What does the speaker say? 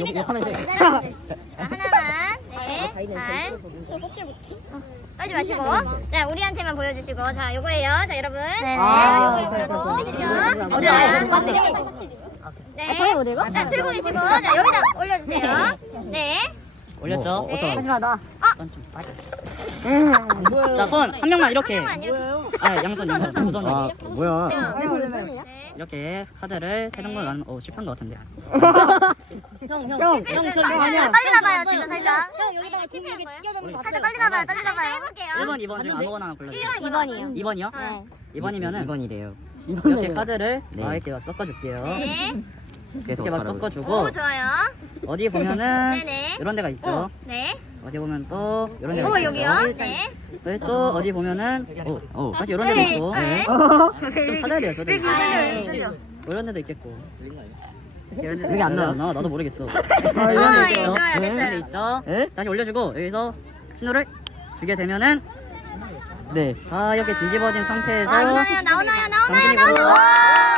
욕하면서 해. 하나만. 네. 잘. 떨지 마시고. 자, 우리한테만 보여주시고. 자, 요거예요. 자, 여러분. 네. 요거. 그죠? 네. 자, 들고 계시고. 자, 여기다 올려주세요. 네. 올렸죠? 네. 하지마 나. 손 좀 빠져. 자, 손 한 명만 이렇게. 잠깐만요. 아, 양손, 양손, 두 손. 아 뭐야? 네. 이렇게 카드를 세는 건 나는 실패한 것 같은데. 형 아니야. 빨리 나봐요, 진짜 살짝. 형, 여기다가 실패한 거예요? 살짝 빨리 나봐요, 빨리 나봐요. 해볼게요. 1번, 2번 중에 아무거나 하나 골라주세요. 2번이요. 2번이요? 네. 2번이면은 2번이래요. 이렇게 카드를 네. 이렇게 막 섞어줄게요. 네. 이렇게 막 섞어주고 오, 좋아요. 어디 보면은 네네. 이런 데가 있죠. 네. 어디 보면 또 이런 데가 오, 있죠. 여기요. 네. 여기 또 어디 보면은 다시 이런 데도 네. 있고 네. 좀 찾아야 돼요. 저도 네. 이런 데도 있겠고 이런 데도 여기 안 나와. 나도 모르겠어. 아, 이런 데 예, 있죠. 좋아요. 이런 데 됐어요. 있죠. 예? 다시 올려주고 여기서 신호를 주게 되면은 네. 다 이렇게 뒤집어진 상태에서 나오나요, 나오나요, 나오나요, 당신이 나오나요.